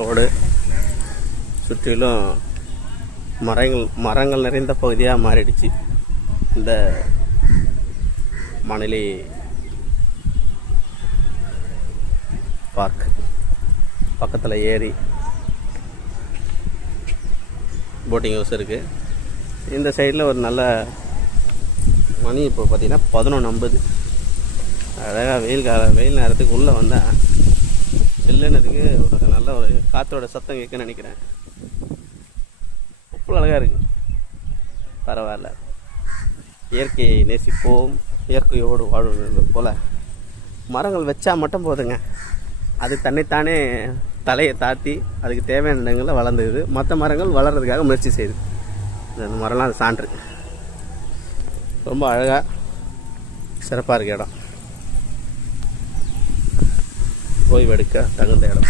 Road சுற்றிலும் மரங்கள் நிறைந்த பகுதியாக மாறிடுச்சு. இந்த மணலி பார்க் பக்கத்தில் ஏரி, போட்டிங் ஹவுஸ் இருக்குது. இந்த சைடில் ஒரு நல்ல மணி இப்போ பார்த்திங்கன்னா 11:50. அழகாக வெயில் நேரத்துக்கு உள்ளே வந்தால் சில்லுனதுக்கு ஒரு நல்ல ஒரு காற்றோட சத்தம் கேட்குன்னு நினைக்கிறேன். அவ்வளோ அழகாக இருக்குது. பரவாயில்ல, இயற்கையை நேசிப்போம், இயற்கையோடு வாழ்வது போல் மரங்கள் வச்சா மட்டும் போதுங்க. அது தன்னைத்தானே தலையை தாத்தி அதுக்கு தேவையான இடங்களில் வளர்ந்துக்குது. மற்ற மரங்கள் வளர்கிறதுக்காக முயற்சி செய்யுது. இந்த மரம்லாம் அது சான்று. ரொம்ப அழகாக சிறப்பாக இருக்க இடம், ஓய்வெடுக்க தகுந்த இடம்.